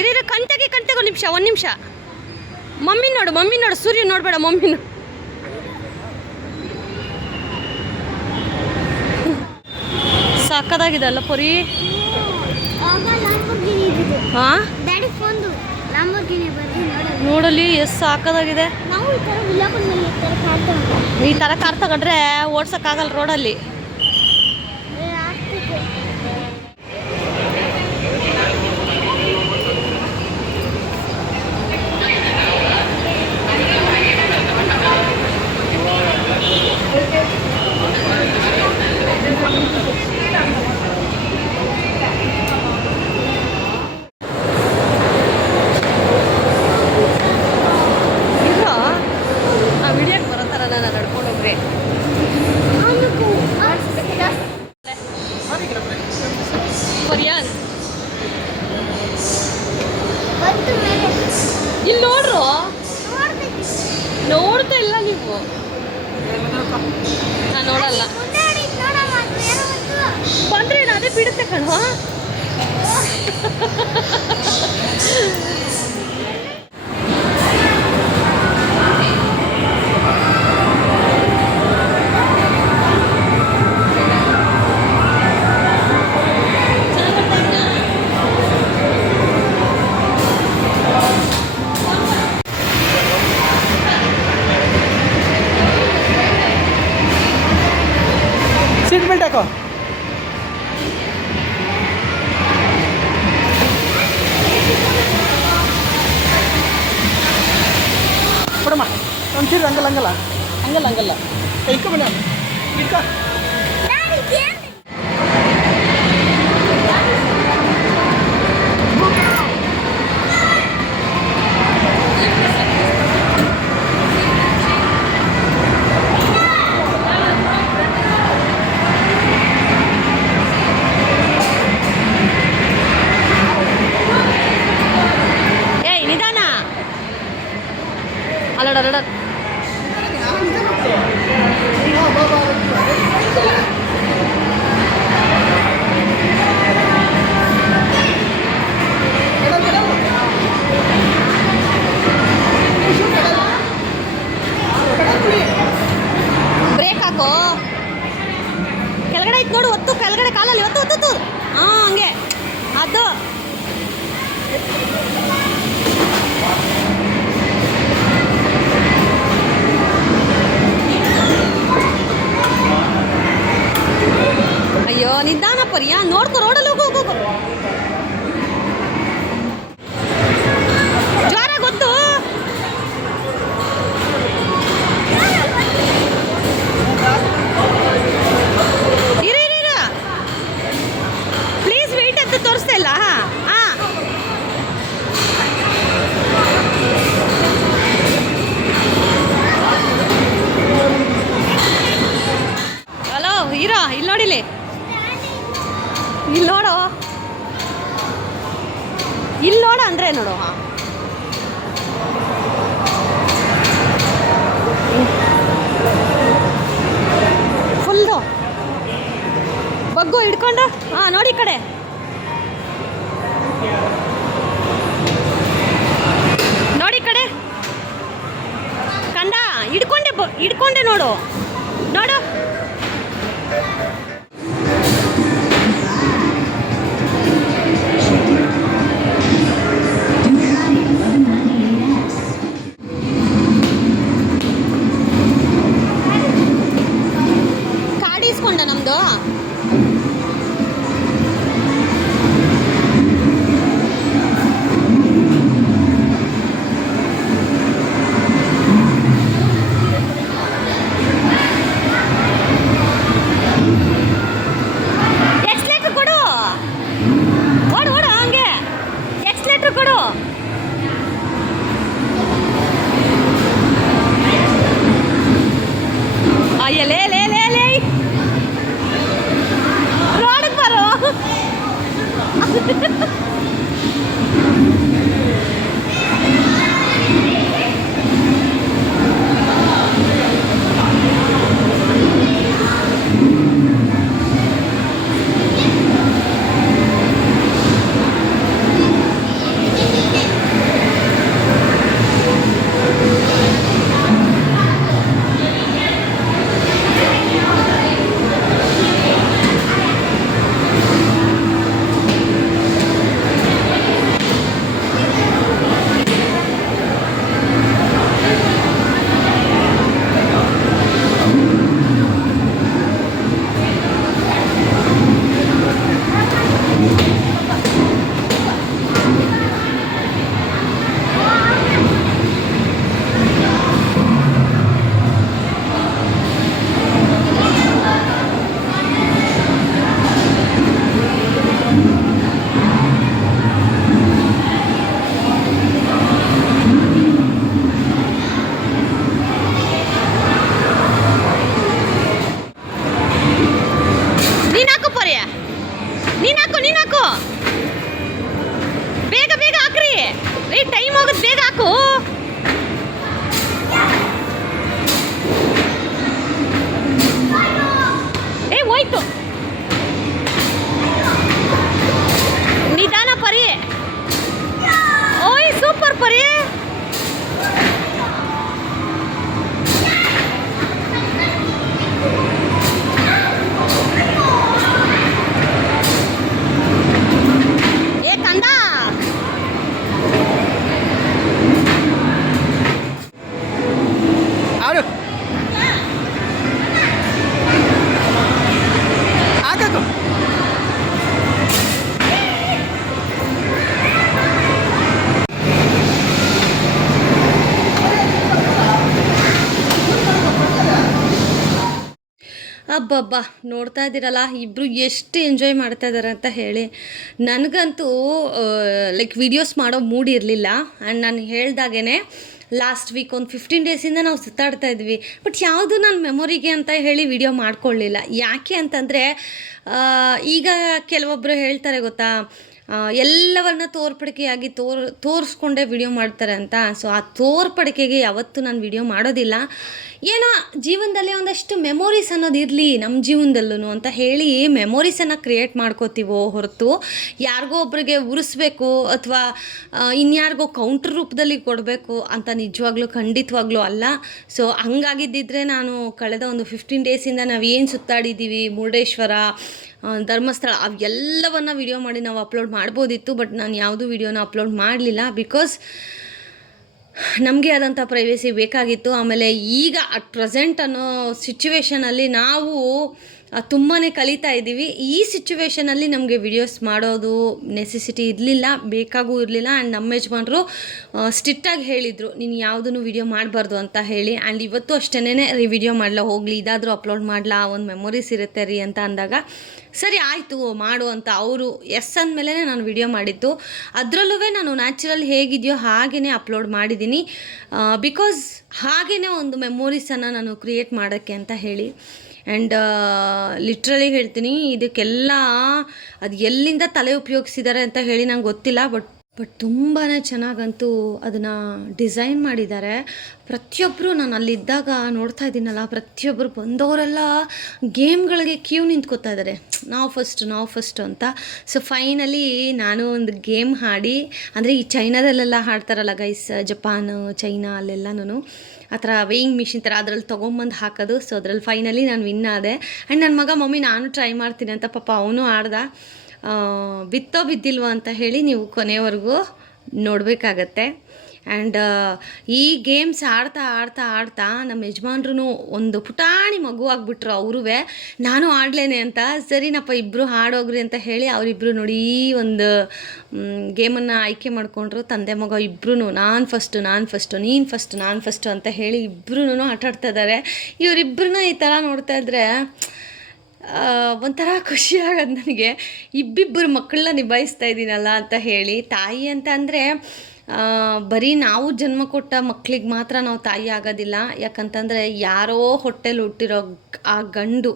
ಇರೀ ಕಣ್ತೆಗೆ ಒಂದು ನಿಮಿಷ ಒಂದು ನಿಮಿಷ. ಮಮ್ಮಿ ನೋಡು ಸೂರ್ಯ ನೋಡಬೇಡ ಮಮ್ಮಿ ನೋಡು. ಸಾಕದಾಗಿದೆ ಅಲ್ಲ ಪೊರಿ. ಹಾಂ ನೋಡಲಿ ಎಷ್ಟು ಸಾಕದಾಗಿದೆ. ಈ ಥರ ಕಾರ್ ತಗೊಂಡ್ರೆ ಓಡ್ಸೋಕ್ಕಾಗಲ್ಲ ರೋಡಲ್ಲಿ. ಇಲ್ಲಿ ನೋಡ್ರು ನೋಡ್ತಾ ಇಲ್ಲ ನೀವು. ನಾನು ನೋಡಲ್ಲ ಬಂದ್ರೆ ಅದೇ ಬಿಡುತ್ತೆ ಕಣೋ. सीट बेल्ट हाको. ಕೊಡಮ್ಮ ಒಂಚೂರು ಹಂಗಲ್ಲ ಇಟ್ಕೊ ಬಣ್ಣ ಇಟ್ಕೊ. ಅಲ್ಲಡ ಬ್ರೇಕ್ ಹಾಕೋ. ಕೆಳಗಡೆ ಐತೆ ನೋಡು, ಒತ್ತು ಕೆಳಗಡೆ ಕಾಲಲ್ಲಿ ಒತ್ತು. ಹಾಂ ಹಂಗೆ ಅದು. ಅಯ್ಯೋ ನಿಧಾನ ಪರಿಯಾ, ನೋಡ್ಕೊ ರೋಡಲ್ಲಿ ಹೋಗು. ಜ್ವರ ಗೊತ್ತು. ಇರ ಪ್ಲೀಸ್ ವೆಯ್ಟ್ ಅಂತ ತೋರಿಸ್ತಾ ಇಲ್ಲ. ಹಾಂ ಹಲೋ ಹೀರೋ, ಇಲ್ಲಿ ನೋಡಿಲಿ, ಇಲ್ಲಿ ನೋಡು ಅಂದರೆ ನೋಡು. ಹಾಂ ಫುಲ್ಲು ಬಗ್ಗು ಹಿಡ್ಕೊಂಡು. ಹಾಂ ನೋಡಿ ಈ ಕಡೆ ಕಂದ ಹಿಡ್ಕೊಂಡೆ ನೋಡು. ಕಾಡಿಸ್ಕೊಂಡ ನಮ್ದು. ಬೇಗ ಹಾಕು. ಹೋಯ್ತು. ನಿಧಾನ ಪರಿ. ಓಯ್ ಸೂಪರ್ ಪರಿ. ಕಂದ ಆಡು ಆಗಬೇಕು. ಅಬ್ಬಬ್ಬಾ, ನೋಡ್ತಾ ಇದ್ದೀರಲ್ಲ ಇಬ್ಬರು ಎಷ್ಟು ಎಂಜಾಯ್ ಮಾಡ್ತಾ ಇದ್ದಾರೆ ಅಂತ ಹೇಳಿ. ನನಗಂತೂ ಲೈಕ್ ವೀಡಿಯೋಸ್ ಮಾಡೋ ಮೂಡ್ ಇರಲಿಲ್ಲ. ಆ್ಯಂಡ್ ನಾನು ಹೇಳ್ದಾಗೇ ಲಾಸ್ಟ್ ವೀಕ್ ಒಂದು 15 ಡೇಸಿಂದ ನಾವು ಸುತ್ತಾಡ್ತಾ ಇದ್ವಿ. ಬಟ್ ಯಾವುದು ನಾನು ಮೆಮೊರಿಗೆ ಅಂತ ಹೇಳಿ ವಿಡಿಯೋ ಮಾಡ್ಕೊಳ್ಳಿಲ್ಲ. ಯಾಕೆ ಅಂತಂದರೆ ಈಗ ಕೆಲವೊಬ್ಬರು ಹೇಳ್ತಾರೆ ಗೊತ್ತಾ, ಎಲ್ಲವನ್ನ ತೋರ್ಪಡಿಕೆಯಾಗಿ ತೋರಿಸ್ಕೊಂಡೇ ವಿಡಿಯೋ ಮಾಡ್ತಾರೆ ಅಂತ. ಸೊ ಆ ತೋರ್ಪಡಿಕೆಗೆ ಯಾವತ್ತೂ ನಾನು ವಿಡಿಯೋ ಮಾಡೋದಿಲ್ಲ. ಏನೋ ಜೀವನದಲ್ಲಿ ಒಂದಷ್ಟು ಮೆಮೊರೀಸ್ ಅನ್ನೋದು ಇರಲಿ ನಮ್ಮ ಜೀವನದಲ್ಲೂ ಅಂತ ಹೇಳಿ ಮೆಮೊರೀಸನ್ನು ಕ್ರಿಯೇಟ್ ಮಾಡ್ಕೋತೀವೋ ಹೊರತು ಯಾರಿಗೋ ಒಬ್ರಿಗೆ ಉರಿಸ್ಬೇಕು ಅಥವಾ ಇನ್ಯಾರಿಗೋ ಕೌಂಟ್ರ್ ರೂಪದಲ್ಲಿ ಕೊಡಬೇಕು ಅಂತ ನಿಜವಾಗ್ಲೂ ಖಂಡಿತವಾಗ್ಲೂ ಅಲ್ಲ. ಸೊ ಹಂಗಾಗಿದ್ದಿದ್ರೆ ನಾನು ಕಳೆದ ಒಂದು 15 ಡೇಸಿಂದ ನಾವು ಏನು ಸುತ್ತಾಡಿದ್ದೀವಿ, ಮುರುಡೇಶ್ವರ, ಧರ್ಮಸ್ಥಳ, ಅವೆಲ್ಲವನ್ನು ವಿಡಿಯೋ ಮಾಡಿ ನಾವು ಅಪ್ಲೋಡ್ ಮಾಡ್ಬೋದಿತ್ತು. ಬಟ್ ನಾನು ಯಾವುದೂ ವಿಡಿಯೋನ ಅಪ್ಲೋಡ್ ಮಾಡಲಿಲ್ಲ. ಬಿಕಾಸ್ ನಮಗೆ ಆದಂಥ ಪ್ರೈವೇಸಿ ಬೇಕಾಗಿತ್ತು. ಆಮೇಲೆ ಈಗ ಅಟ್ ಪ್ರೆಸೆಂಟ್ ಅನ್ನೋ ಸಿಚುವೇಷನಲ್ಲಿ ನಾವು ತುಂಬಾ ಕಲಿತಾ ಇದ್ದೀವಿ. ಈ ಸಿಚುವೇಷನಲ್ಲಿ ನಮಗೆ ವಿಡಿಯೋಸ್ ಮಾಡೋದು ನೆಸೆಸಿಟಿ ಇರಲಿಲ್ಲ, ಬೇಕಾಗೂ ಇರಲಿಲ್ಲ. ಆ್ಯಂಡ್ ನಮ್ಮ ಯಜಮಾನರು ಸ್ಟ್ರಿಕ್ಟಾಗಿ ಹೇಳಿದರು, ನೀನು ಯಾವುದೂ ವಿಡಿಯೋ ಮಾಡಬಾರ್ದು ಅಂತ ಹೇಳಿ. ಆ್ಯಂಡ್ ಇವತ್ತು ಅಷ್ಟೇನೆ ವಿಡಿಯೋ ಮಾಡಲ, ಹೋಗಲಿ ಇದಾದರೂ ಅಪ್ಲೋಡ್ ಮಾಡಲ, ಒಂದು ಮೆಮೊರೀಸ್ ಇರುತ್ತೆ ರೀ ಅಂತ ಅಂದಾಗ ಸರಿ ಆಯಿತು ಮಾಡು ಅಂತ ಅವರು ಎಸ್ ಅಂದಮೇಲೆ ನಾನು ವಿಡಿಯೋ ಮಾಡಿದ್ದು. ಅದರಲ್ಲೂ ನಾನು ನ್ಯಾಚುರಲ್ ಹೇಗಿದೆಯೋ ಹಾಗೇ ಅಪ್ಲೋಡ್ ಮಾಡಿದ್ದೀನಿ. ಬಿಕಾಸ್ ಹಾಗೇ ಒಂದು ಮೆಮೊರೀಸನ್ನು ನಾನು ಕ್ರಿಯೇಟ್ ಮಾಡೋಕ್ಕೆ ಅಂತ ಹೇಳಿ. ಆ್ಯಂಡ್ ಲಿಟ್ರಲಿ ಹೇಳ್ತೀನಿ, ಇದಕ್ಕೆಲ್ಲ ಅದು ಎಲ್ಲಿಂದ ತಲೆ ಉಪಯೋಗಿಸಿದ್ದಾರೆ ಅಂತ ಹೇಳಿ ನಂಗೆ ಗೊತ್ತಿಲ್ಲ. ಬಟ್ ತುಂಬಾ ಚೆನ್ನಾಗಂತೂ ಅದನ್ನು ಡಿಸೈನ್ ಮಾಡಿದ್ದಾರೆ. ಪ್ರತಿಯೊಬ್ಬರು ನಾನು ಅಲ್ಲಿದ್ದಾಗ ನೋಡ್ತಾ ಇದ್ದೀನಲ್ಲ, ಪ್ರತಿಯೊಬ್ಬರು ಬಂದವರೆಲ್ಲ ಗೇಮ್ಗಳಿಗೆ ಕ್ಯೂ ನಿಂತ್ಕೋತಾ ಇದ್ದಾರೆ, ನಾವು ಫಸ್ಟು ಅಂತ. ಸೊ ಫೈನಲಿ ನಾನು ಒಂದು ಗೇಮ್ ಆಡಿ, ಅಂದರೆ ಈ ಚೈನಾದಲ್ಲೆಲ್ಲ ಆಡ್ತಾರಲ್ಲ ಗೈಸ್, ಜಪಾನ್, ಚೈನಾ ಅಲ್ಲೆಲ್ಲನೂ ಆ ಥರ ವೇಯಿಂಗ್ ಮಿಷಿನ್ ಥರ ಅದರಲ್ಲಿ ತೊಗೊಂಬಂದು ಹಾಕೋದು. ಸೊ ಅದರಲ್ಲಿ ಫೈನಲಿ ನಾನು ವಿನ್ ಆದೆ. ಆ್ಯಂಡ್ ನನ್ನ ಮಗ ಮಮ್ಮಿ ನಾನು ಟ್ರೈ ಮಾಡ್ತೀನಿ ಅಂತ ಪಾಪ ಅವನು ಆಡ್ದ. ಬಿತ್ತೋ ಬಿದ್ದಿಲ್ವ ಅಂತ ಹೇಳಿ ನೀವು ಕೊನೆವರೆಗೂ ನೋಡಬೇಕಾಗತ್ತೆ. ಆ್ಯಂಡ್ ಈ ಗೇಮ್ಸ್ ಆಡ್ತಾ ನಮ್ಮ ಯಜಮಾನ್ರು ಒಂದು ಪುಟಾಣಿ ಮಗು ಆಗಿಬಿಟ್ರು. ಅವರೂ ನಾನು ಆಡ್ಲೇನೆ ಅಂತ, ಸರಿನಪ್ಪ ಇಬ್ಬರು ಆಡೋಗ್ರಿ ಅಂತ ಹೇಳಿ ಅವರಿಬ್ಬರು ನೋಡಿ ಒಂದು ಗೇಮನ್ನು ಆಯ್ಕೆ ಮಾಡಿಕೊಂಡ್ರು. ತಂದೆ ಮಗ ಇಬ್ಬರೂ ನಾನು ಫಸ್ಟು ನೀನು ಫಸ್ಟು ಅಂತ ಹೇಳಿ ಇಬ್ಬರೂ ಆಟಾಡ್ತಾ ಇದ್ದಾರೆ. ಇವರಿಬ್ಬರನ್ನ ಈ ಥರ ನೋಡ್ತಾ ಇದ್ದರೆ ಒಂಥರ ಖುಷಿ ಆಗೋದು ನನಗೆ. ಇಬ್ಬಿಬ್ಬರು ಮಕ್ಕಳನ್ನ ನಿಭಾಯಿಸ್ತಾ ಇದ್ದೀನಲ್ಲ ಅಂತ ಹೇಳಿ. ತಾಯಿ ಅಂತ ಅಂದರೆ ಬರೀ ನಾವು ಜನ್ಮ ಕೊಟ್ಟ ಮಕ್ಕಳಿಗೆ ಮಾತ್ರ ನಾವು ತಾಯಿ ಆಗೋದಿಲ್ಲ. ಯಾಕಂತಂದರೆ ಯಾರೋ ಹೊಟ್ಟೆಲಿ ಹುಟ್ಟಿರೋ ಆ ಗಂಡು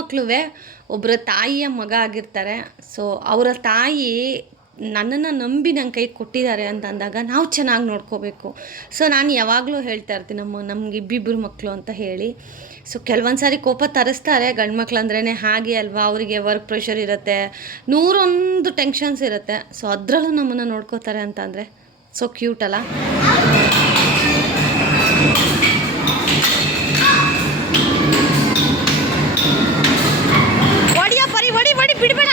ಮಕ್ಕಳು ಒಬ್ಬರ ತಾಯಿಯ ಮಗ ಆಗಿರ್ತಾರೆ. ಸೊ ಅವರ ತಾಯಿ ನನ್ನನ್ನು ನಂಬಿ ನನ್ನ ಕೈ ಕೊಟ್ಟಿದ್ದಾರೆ ಅಂತ ಅಂದಾಗ ನಾವು ಚೆನ್ನಾಗಿ ನೋಡ್ಕೋಬೇಕು. ಸೊ ನಾನು ಯಾವಾಗಲೂ ಹೇಳ್ತಾ ಇರ್ತೀನಿ ನಮಗೆ ಇಬ್ಬಿಬ್ಬರು ಮಕ್ಕಳು ಅಂತ ಹೇಳಿ. ಸೊ ಕೆಲವೊಂದು ಸಾರಿ ಕೋಪ ತರಿಸ್ತಾರೆ. ಗಂಡು ಮಕ್ಳು ಅಂದ್ರೇ ಹಾಗೆ ಅಲ್ವಾ, ಅವರಿಗೆ ವರ್ಕ್ ಪ್ರೆಷರ್ ಇರುತ್ತೆ, 101 ಟೆನ್ಷನ್ಸ್ ಇರುತ್ತೆ. ಸೊ ಅದರಲ್ಲೂ ನಮ್ಮನ್ನು ನೋಡ್ಕೋತಾರೆ ಅಂತ ಅಂದರೆ ಸೊ ಕ್ಯೂಟ್ ಅಲ್ಲ. ಹೊಡಿ ಬಿಡಬೇಡ.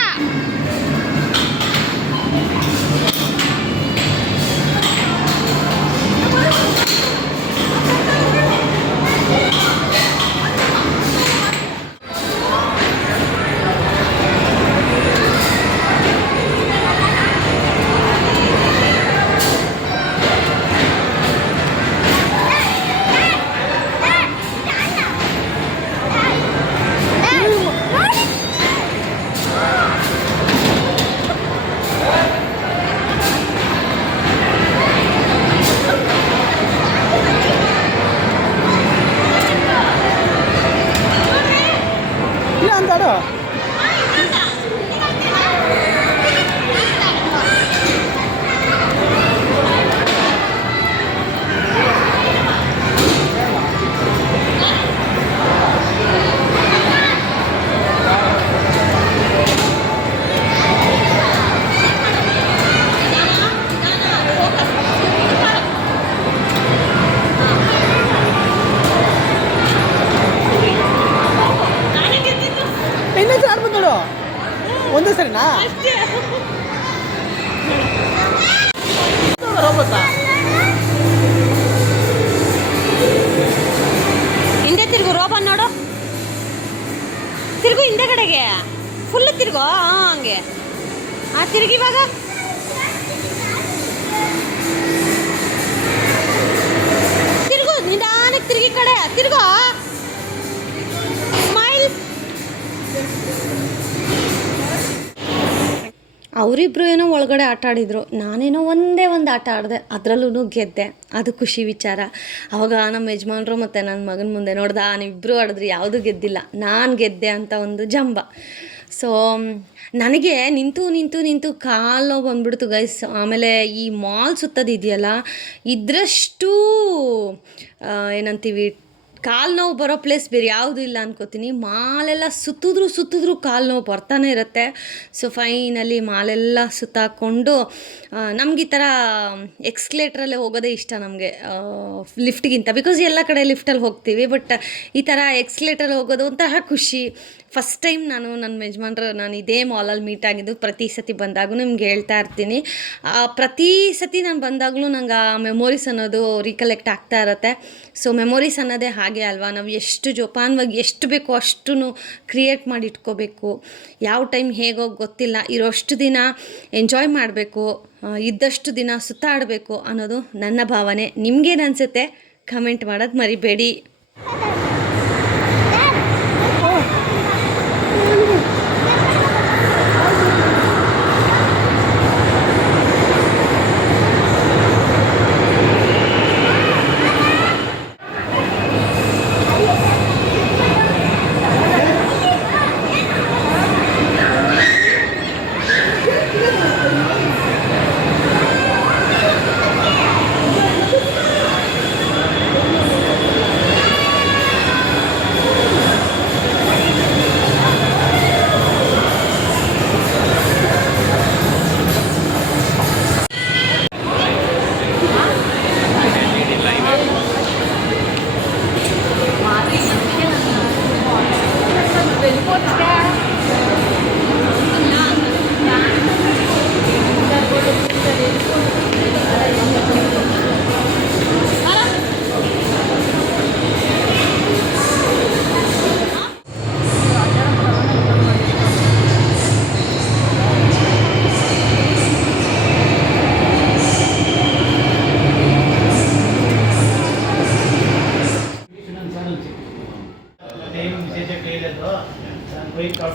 ತಿರುಗಿ ಇವಾಗ. ತಿರುಗು ನಿಧಾನಕ್ಕೆ ತಿರುಗಿ ಕಡೆ ತಿರುಗೋ. ಸ್ಮೈಲ್. ಅವರಿಬ್ರು ಏನೋ ಒಳಗಡೆ ಆಟ ಆಡಿದರು, ನಾನೇನೋ ಒಂದೇ ಒಂದು ಆಟ ಆಡಿದೆ, ಅದರಲ್ಲೂ ಗೆದ್ದೆ. ಅದು ಖುಷಿ ವಿಚಾರ. ಆವಾಗ ನಮ್ಮ ಯಜಮಾನ್ರು ಮತ್ತು ನನ್ನ ಮಗನ ಮುಂದೆ ನೋಡ್ದೆ, ನೀವಿಬ್ಬರು ಆಡಿದ್ರಿ, ಯಾವುದೂ ಗೆದ್ದಿಲ್ಲ, ನಾನು ಗೆದ್ದೆ ಅಂತ ಒಂದು ಜಂಬ. ಸೊ ನನಗೆ ನಿಂತು ನಿಂತು ನಿಂತು ಕಾಲು ನೋವು ಬಂದ್ಬಿಡ್ತು ಗೈಸ್. ಆಮೇಲೆ ಈ ಮಾಲ್ ಸುತ್ತೋದಿದೆಯಲ್ಲ, ಇದರಷ್ಟು ಏನಂತೀವಿ ಕಾಲು ನೋವು ಬರೋ ಪ್ಲೇಸ್ ಬೇರೆ ಯಾವುದೂ ಇಲ್ಲ ಅನ್ಕೋತೀನಿ. ಮಾಲೆಲ್ಲ ಸುತ್ತಿದ್ರು ಕಾಲು ನೋವು ಬರ್ತಾನೆ ಇರುತ್ತೆ. ಸೊ ಫೈನಲಿ ಮಾಲೆಲ್ಲ ಸುತ್ತಾಕೊಂಡು ನಮ್ಗೆ ಈ ಥರ ಎಕ್ಸ್ಕಲೇಟ್ರಲ್ಲೇ ಹೋಗೋದೇ ಇಷ್ಟ ನಮಗೆ, ಲಿಫ್ಟ್ಗಿಂತ. ಬಿಕಾಸ್ ಎಲ್ಲ ಕಡೆ ಲಿಫ್ಟಲ್ಲಿ ಹೋಗ್ತೀವಿ, ಬಟ್ ಈ ಥರ ಎಕ್ಸ್ಕಲೇಟ್ರಲ್ಲಿ ಹೋಗೋದು ಒಂಥರ ಖುಷಿ. ಫಸ್ಟ್ ಟೈಮ್ ನನ್ನ ಯಜಮಾನ್ರು ನಾನು ಇದೇ ಮಾಲಲ್ಲಿ ಮೀಟ್ ಆಗಿದ್ದು. ಪ್ರತಿ ಸತಿ ಬಂದಾಗೂ ನಿಮ್ಗೆ ಹೇಳ್ತಾ ಇರ್ತೀನಿ, ಪ್ರತಿ ಸತಿ ನಾನು ಬಂದಾಗಲೂ ನಂಗೆ ಆ ಮೆಮೊರೀಸ್ ಅನ್ನೋದು ರೀಕಲೆಕ್ಟ್ ಆಗ್ತಾ ಇರುತ್ತೆ. ಸೊ ಮೆಮೊರೀಸ್ ಅನ್ನೋದೇ ಹಾಗೆ ಅಲ್ವಾ, ನಾವು ಎಷ್ಟು ಜೋಪಾನವಾಗಿ ಎಷ್ಟು ಬೇಕೋ ಅಷ್ಟು ಕ್ರಿಯೇಟ್ ಮಾಡಿ ಇಟ್ಕೋಬೇಕು. ಯಾವ ಟೈಮ್ ಹೇಗೋಗಿ ಗೊತ್ತಿಲ್ಲ, ಇರೋಷ್ಟು ದಿನ ಎಂಜಾಯ್ ಮಾಡಬೇಕು, ಇದ್ದಷ್ಟು ದಿನ ಸುತ್ತಾಡಬೇಕು ಅನ್ನೋದು ನನ್ನ ಭಾವನೆ. ನಿಮ್ಗೇನು ಅನಿಸುತ್ತೆ ಕಮೆಂಟ್ ಮಾಡೋದು ಮರಿಬೇಡಿ.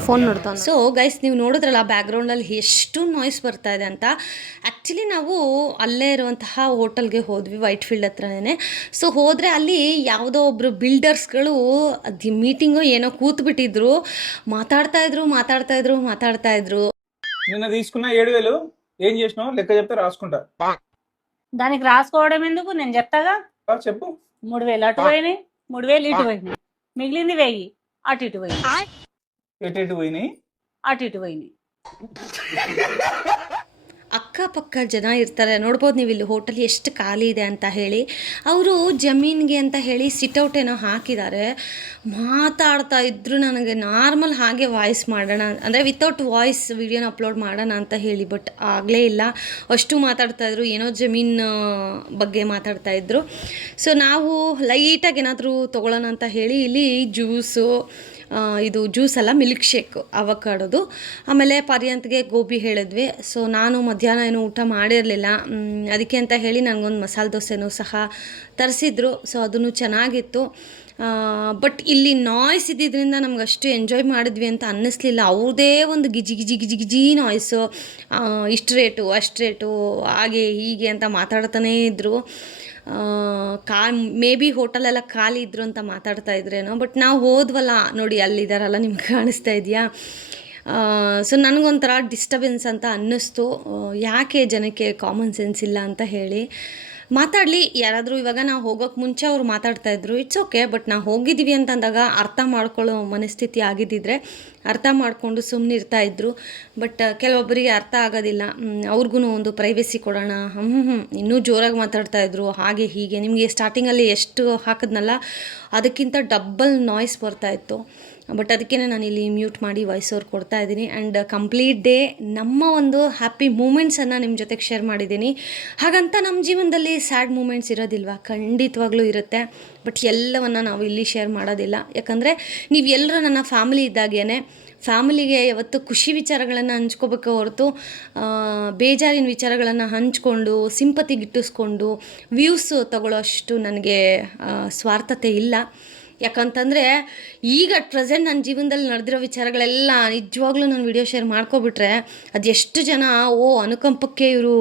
ಫೋನ್ ನೋಡ್ತಾನೆ. ಸೊ ಗೈಸ್, ನೀವು ನೋಡಿದ್ರಲ್ಲ ಬ್ಯಾಕ್ಗ್ರೌಂಡಲ್ಲಿ ಎಷ್ಟು ನಾಯ್ಸ್ ಬರ್ತಾ ಇದೆ ಅಂತ. ಆ್ಯಕ್ಚುಲಿ ನಾವು ಅಲ್ಲೇ ಇರುವಂತಹ ಹೋಟೆಲ್ಗೆ ಹೋದ್ವಿ, ವೈಟ್ ಫೀಲ್ಡ್ ಹತ್ರನೇ. ಸೊ ಹೋದರೆ ಅಲ್ಲಿ ಯಾವುದೋ ಒಬ್ಬರು బిల్డర్స్ಗಳು ಮೀಟಿಂಗು ಏನೋ కూతుబిట్టిದ್ರು, మాట్లాడుతాయిದ್ರು. నిన్న తీసుకున్న 7,000 ఏం చేసినావు లెక్క చెప్తే రాసుకుంటా. దానికి రాసుకోవడం ఎందుకు, నేను చెప్తాగా. చెప్పు. 3,000 అటు పోయినాయి, 3,000 ఇటు పోయినాయి, మిగిలింది 1,000 అటు ఇటు పోయినాయి, ఎటు పోయినాయి, అటు ఇటు పోయినాయి. ಅಕ್ಕಪಕ್ಕ ಜನ ಇರ್ತಾರೆ, ನೋಡ್ಬೋದು ನೀವು ಇಲ್ಲಿ ಹೋಟೆಲ್ ಎಷ್ಟು ಖಾಲಿ ಇದೆ ಅಂತ ಹೇಳಿ. ಅವರು ಜಮೀನಿಗೆ ಅಂತ ಹೇಳಿ ಸಿಟೌಟ್ ಏನೋ ಹಾಕಿದ್ದಾರೆ. ಮಾತಾಡ್ತಾ ಇದ್ರು, ನನಗೆ ನಾರ್ಮಲ್ ಹಾಗೆ ವಾಯ್ಸ್ ಮಾಡೋಣ ಅಂದರೆ ವಿತೌಟ್ ವಾಯ್ಸ್ ವಿಡಿಯೋನ ಅಪ್ಲೋಡ್ ಮಾಡೋಣ ಅಂತ ಹೇಳಿ, ಬಟ್ ಆಗಲೇ ಇಲ್ಲ. ಅಷ್ಟು ಮಾತಾಡ್ತಾಯಿದ್ರು, ಏನೋ ಜಮೀನು ಬಗ್ಗೆ ಮಾತಾಡ್ತಾಯಿದ್ರು. ಸೊ ನಾವು ಲೈಟಾಗಿ ಏನಾದರೂ ತೊಗೊಳ್ಳೋಣ ಅಂತ ಹೇಳಿ ಇಲ್ಲಿ ಜ್ಯೂಸು, ಇದು ಜ್ಯೂಸ್ ಅಲ್ಲ, ಮಿಲ್ಕ್ ಶೇಕ್, ಅವಕಾಡೋದು, ಆಮೇಲೆ ಪರ್ಯಂತ್ಗೆ ಗೋಬಿ ಹೇಳಿದ್ವಿ. ಸೊ ನಾನು ಮಧ್ಯಾಹ್ನ ಏನೂ ಊಟ ಮಾಡಿರಲಿಲ್ಲ, ಅದಕ್ಕೆ ಅಂತ ಹೇಳಿ ನನಗೊಂದು ಮಸಾಲೆ ದೋಸೆನೂ ಸಹ ತರಿಸಿದ್ರು. ಸೊ ಅದನ್ನು ಚೆನ್ನಾಗಿತ್ತು. ಬಟ್ ಇಲ್ಲಿ ನಾಯ್ಸ್ ಇದ್ದಿದ್ದರಿಂದ ನಮ್ಗೆ ಅಷ್ಟು ಎಂಜಾಯ್ ಮಾಡಿದ್ವಿ ಅಂತ ಅನ್ನಿಸ್ಲಿಲ್ಲ. ಅವ್ರದ್ದೇ ಒಂದು ಗಿಜಿ ನಾಯ್ಸು, ಇಷ್ಟು ರೇಟು ಅಷ್ಟು ರೇಟು ಹಾಗೆ ಹೀಗೆ ಅಂತ ಮಾತಾಡ್ತಾನೇ ಇದ್ದರು. ಮೇ ಬಿ ಹೋಟೆಲೆಲ್ಲ ಖಾಲಿ ಇದ್ರು ಅಂತ ಮಾತಾಡ್ತಾ ಇದ್ರೇನೋ. ಬಟ್ ನಾವು ಹೋದ್ವಲ್ಲ ನೋಡಿ, ಅಲ್ಲಿದ್ದಾರಲ್ಲ, ನಿಮ್ಗೆ ಕಾಣಿಸ್ತಾ ಇದೆಯಾ? ಸೊ ನನಗೊಂಥರ ಡಿಸ್ಟರ್ಬೆನ್ಸ್ ಅಂತ ಅನ್ನಿಸ್ತು. ಯಾಕೆ ಜನಕ್ಕೆ ಕಾಮನ್ ಸೆನ್ಸ್ ಇಲ್ಲ ಅಂತ ಹೇಳಿ. ಮಾತಾಡಲಿ ಯಾರಾದರೂ. ಇವಾಗ ನಾವು ಹೋಗೋಕ್ಕೆ ಮುಂಚೆ ಅವ್ರು ಮಾತಾಡ್ತಾಯಿದ್ರು, ಇಟ್ಸ್ ಓಕೆ. ಬಟ್ ನಾವು ಹೋಗಿದ್ದೀವಿ ಅಂತಂದಾಗ ಅರ್ಥ ಮಾಡ್ಕೊಳ್ಳೋ ಮನಸ್ಥಿತಿ ಆಗಿದ್ದಿದ್ರೆ ಅರ್ಥ ಮಾಡಿಕೊಂಡು ಸುಮ್ಮನೆ ಇರ್ತಾಯಿದ್ರು. ಬಟ್ ಕೆಲವೊಬ್ಬರಿಗೆ ಅರ್ಥ ಆಗೋದಿಲ್ಲ, ಅವ್ರಿಗೂ ಒಂದು ಪ್ರೈವೇಸಿ ಕೊಡೋಣ, ಇನ್ನೂ ಜೋರಾಗಿ ಮಾತಾಡ್ತಾಯಿದ್ರು, ಹಾಗೆ ಹೀಗೆ. ನಿಮಗೆ ಸ್ಟಾರ್ಟಿಂಗಲ್ಲಿ ಎಷ್ಟು ಹಾಕಿದ್ನಲ್ಲ ಅದಕ್ಕಿಂತ ಡಬ್ಬಲ್ ನಾಯ್ಸ್ ಬರ್ತಾಯಿತ್ತು. ಬಟ್ ಅದಕ್ಕೆ ನಾನು ಇಲ್ಲಿ ಮ್ಯೂಟ್ ಮಾಡಿ ವಾಯ್ಸ್ ಓವರ್ ಕೊಡ್ತಾ ಇದ್ದೀನಿ. ಆ್ಯಂಡ್ ಕಂಪ್ಲೀಟ್ ಡೇ ನಮ್ಮ ಒಂದು ಹ್ಯಾಪಿ ಮೂಮೆಂಟ್ಸನ್ನು ನಿಮ್ಮ ಜೊತೆಗೆ ಶೇರ್ ಮಾಡಿದ್ದೀನಿ. ಹಾಗಂತ ನಮ್ಮ ಜೀವನದಲ್ಲಿ ಸ್ಯಾಡ್ ಮೂಮೆಂಟ್ಸ್ ಇರೋದಿಲ್ವಾ? ಖಂಡಿತವಾಗ್ಲೂ ಇರುತ್ತೆ. ಬಟ್ ಎಲ್ಲವನ್ನು ನಾವು ಇಲ್ಲಿ ಶೇರ್ ಮಾಡೋದಿಲ್ಲ. ಯಾಕಂದರೆ ನೀವು ಎಲ್ಲರೂ ನನ್ನ ಫ್ಯಾಮಿಲಿ ಇದ್ದಾಗೇ ಫ್ಯಾಮಿಲಿಗೆ ಯಾವತ್ತು ಖುಷಿ ವಿಚಾರಗಳನ್ನು ಹಂಚ್ಕೋಬೇಕು ಹೊರತು ಬೇಜಾರಿನ ವಿಚಾರಗಳನ್ನು ಹಂಚ್ಕೊಂಡು ಸಿಂಪತಿ ಗಿಟ್ಟಿಸ್ಕೊಂಡು ವ್ಯೂಸ್ ತಗೊಳ್ಳೋ ಅಷ್ಟು ನನಗೆ ಸ್ವಾರ್ಥತೆ ಇಲ್ಲ. ಯಾಕಂತಂದರೆ ಈಗ ಅಟ್ ಪ್ರೆಸೆಂಟ್ ನನ್ನ ಜೀವನದಲ್ಲಿ ನಡೆದಿರೋ ವಿಚಾರಗಳೆಲ್ಲ ನಿಜವಾಗ್ಲೂ ನಾನು ವಿಡಿಯೋ ಶೇರ್ ಮಾಡ್ಕೊಬಿಟ್ರೆ ಅದೆಷ್ಟು ಜನ ಅನುಕಂಪಕ್ಕೆ ಇವರು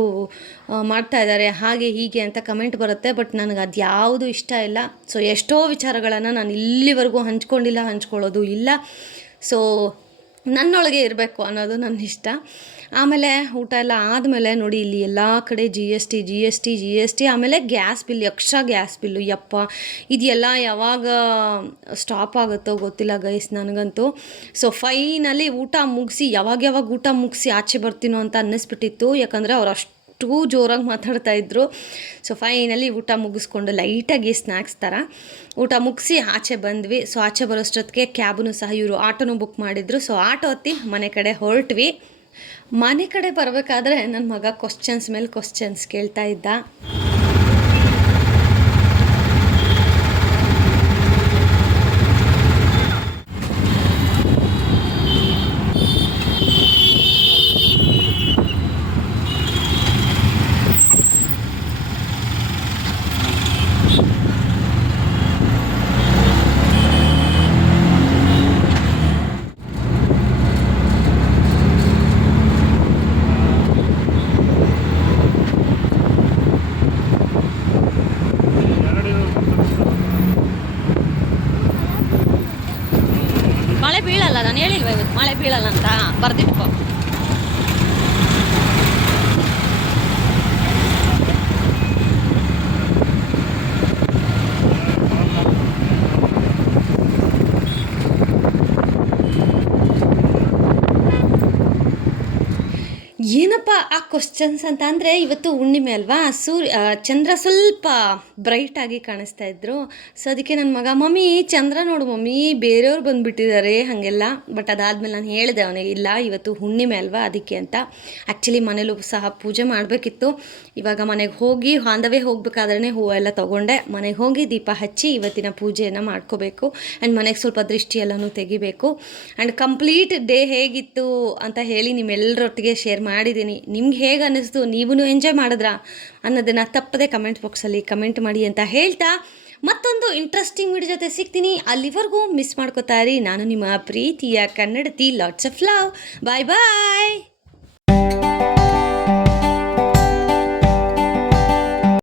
ಮಾಡ್ತಾ ಇದ್ದಾರೆ ಹಾಗೆ ಹೀಗೆ ಅಂತ ಕಮೆಂಟ್ ಬರುತ್ತೆ. ಬಟ್ ನನಗೆ ಅದು ಯಾವುದು ಇಷ್ಟ ಇಲ್ಲ. ಸೊ ಎಷ್ಟೋ ವಿಚಾರಗಳನ್ನು ನಾನು ಇಲ್ಲಿವರೆಗೂ ಹಂಚ್ಕೊಳ್ಳೋದು ಇಲ್ಲ. ಸೊ ನನ್ನೊಳಗೆ ಇರಬೇಕು ಅನ್ನೋದು ನನ್ನ ಇಷ್ಟ. ಆಮೇಲೆ ಊಟ ಎಲ್ಲ ಆದಮೇಲೆ ನೋಡಿ ಇಲ್ಲಿ ಎಲ್ಲ ಕಡೆ ಜಿ ಎಸ್ ಟಿ ಆಮೇಲೆ gas bill, extra gas bill. ಯಪ್ಪ ಇದೆಲ್ಲ ಯಾವಾಗ ಸ್ಟಾಪ್ ಆಗುತ್ತೋ ಗೊತ್ತಿಲ್ಲ ಗೈಸ್ ನನಗಂತೂ. ಸೊ ಫೈನಲಿ ಊಟ ಮುಗಿಸಿ ಯಾವಾಗ ಊಟ ಮುಗಿಸಿ ಆಚೆ ಬರ್ತೀನೋ ಅಂತ ಅನ್ನಿಸ್ಬಿಟ್ಟಿತ್ತು. ಯಾಕಂದರೆ ಅವ್ರು ಅಷ್ಟು ಜೋರಾಗಿ ಮಾತಾಡ್ತಾಯಿದ್ರು. ಸೊ ಫೈನಲಿ ಊಟ ಮುಗಿಸ್ಕೊಂಡು ಲೈಟಾಗಿ ಸ್ನ್ಯಾಕ್ಸ್ ಥರ ಊಟ ಮುಗಿಸಿ ಆಚೆ ಬಂದ್ವಿ. ಸೊ ಆಚೆ ಬರೋಷ್ಟೊತ್ತಿಗೆ ಕ್ಯಾಬನ್ನು ಸಹ ಇವರು ಆಟೋನು ಬುಕ್ ಮಾಡಿದ್ರು. ಸೊ ಆಟೋ ಹತ್ತಿ ಮನೆ ಕಡೆ ಹೊರಟ್ವಿ. ಮನೆ ಕಡೆ ಬರಬೇಕಾದ್ರೆ ನನ್ನ ಮಗ ಕ್ವಶ್ಚನ್ಸ್ ಮೇಲೆ ಕ್ವಶ್ಚನ್ಸ್ ಕೇಳ್ತಾ ಇದ್ದ. ಮಳೆ ಬೀಳಲ್ಲ, ನಾನು ಹೇಳಿಲ್ವ ಇವತ್ತು ಮಳೆ ಬೀಳಲ್ಲ ಅಂತ ಬರ್ದಿಟ್ಕೊ. ಏನಪ್ಪ ಆ ಕ್ವಶನ್ಸ್ ಅಂತ ಅಂದರೆ ಇವತ್ತು ಹುಣ್ಣಿಮೆ ಅಲ್ವಾ, ಚಂದ್ರ ಸ್ವಲ್ಪ ಬ್ರೈಟಾಗಿ ಕಾಣಿಸ್ತಾ ಇದ್ರು. ಸೊ ಅದಕ್ಕೆ ನನ್ನ ಮಗ ಮಮ್ಮಿ ಚಂದ್ರ ನೋಡು ಮಮ್ಮಿ ಬೇರೆಯವ್ರು ಬಂದುಬಿಟ್ಟಿದ್ದಾರೆ ಹಾಗೆಲ್ಲ. ಬಟ್ ಅದಾದಮೇಲೆ ನಾನು ಹೇಳಿದೆ ಅವನಿಗೆ ಇಲ್ಲ ಇವತ್ತು ಹುಣ್ಣಿಮೆ ಅಲ್ವಾ ಅದಕ್ಕೆ ಅಂತ. ಆ್ಯಕ್ಚುಲಿ ಮನೇಲೂ ಸಹ ಪೂಜೆ ಮಾಡಬೇಕಿತ್ತು. ಇವಾಗ ಮನೆಗೆ ಹೋಗಿ ಹಾಂದವೇ ಹೋಗಬೇಕಾದ್ರೆ ಹೂವೆಲ್ಲ ತೊಗೊಂಡೆ. ಮನೆಗೆ ಹೋಗಿ ದೀಪ ಹಚ್ಚಿ ಇವತ್ತಿನ ಪೂಜೆಯನ್ನು ಮಾಡ್ಕೋಬೇಕು. ಆ್ಯಂಡ್ ಮನೆಗೆ ಸ್ವಲ್ಪ ದೃಷ್ಟಿ ಎಲ್ಲನೂ ತೆಗಿಬೇಕು. ಆ್ಯಂಡ್ ಕಂಪ್ಲೀಟ್ ಡೇ ಹೇಗಿತ್ತು ಅಂತ ಹೇಳಿ ನಿಮ್ಮೆಲ್ಲರೊಟ್ಟಿಗೆ ಶೇರ್ ಮಾಡಿದ್ದೀನಿ. ನಿಮ್ಗೆ ಹೇಗೆ ಅನ್ನಿಸ್ತು, ನೀವೂ ಎಂಜಾಯ್ ಮಾಡಿದ್ರಾ ಅನ್ನೋದನ್ನು ತಪ್ಪದೆ ಕಮೆಂಟ್ ಬಾಕ್ಸಲ್ಲಿ ಕಮೆಂಟ್ ಮಾಡಿ ಅಂತ ಹೇಳ್ತಾ ಮತ್ತೊಂದು ಇಂಟ್ರೆಸ್ಟಿಂಗ್ ವಿಡಿಯೋ ಜೊತೆ ಸಿಗ್ತೀನಿ. ಅಲ್ಲಿವರೆಗೂ ಮಿಸ್ ಮಾಡ್ಕೋತಾ ಇರಿ. ನಾನು ನಿಮ್ಮ ಪ್ರೀತಿಯ ಕನ್ನಡತಿ. Lots of love. Bye bye.